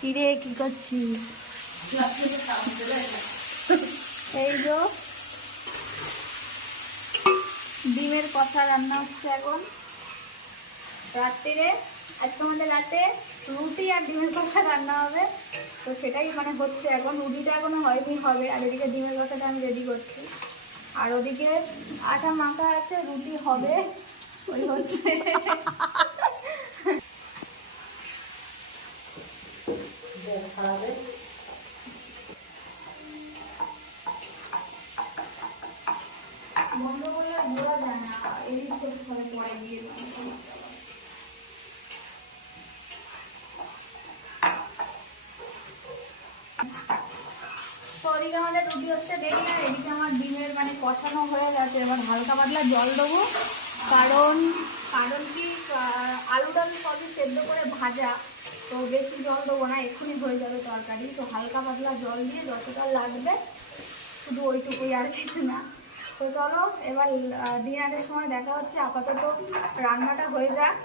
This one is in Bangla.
কিরে কি করছিস? এই যে ডিমের কষা রান্না হচ্ছে এখন রাত্রিরে। আজকে আমাদের রাতে রুটি আর ডিমের কষা রান্না হবে, তো সেটাই মানে হচ্ছে এখন। রুটিটা এখনো হয়নি, হবে। আর এদিকে ডিমের কষাটা আমি রেডি করছি, আর ওদিকে আটা মাখা আছে, রুটি হবে, ওই হচ্ছে। বন্ধ করলে বোঝা যায় না, এদিক থেকে পরে দিয়ে দিচ্ছি। তো ওদিকে আমাদের রুটি হচ্ছে দেখি, আর এদিকে আমার ডিমের মানে কষানো হয়ে গেছে। এবার হালকা পাতলা জল দেবো, কারণ কারণ কি আলুটা আমি সবই সেদ্ধ করে ভাজা, তো বেশি জল দেবো না, এক্ষুনি হয়ে যাবে তরকারি। তো হালকা পাতলা জল দিয়ে যতটা লাগবে শুধু ওইটুকুই, আর কিছু না। তো চলো এবার ডিনারের সময় দেখা হচ্ছে। আপাতত রান্নাটা হয়ে যাক,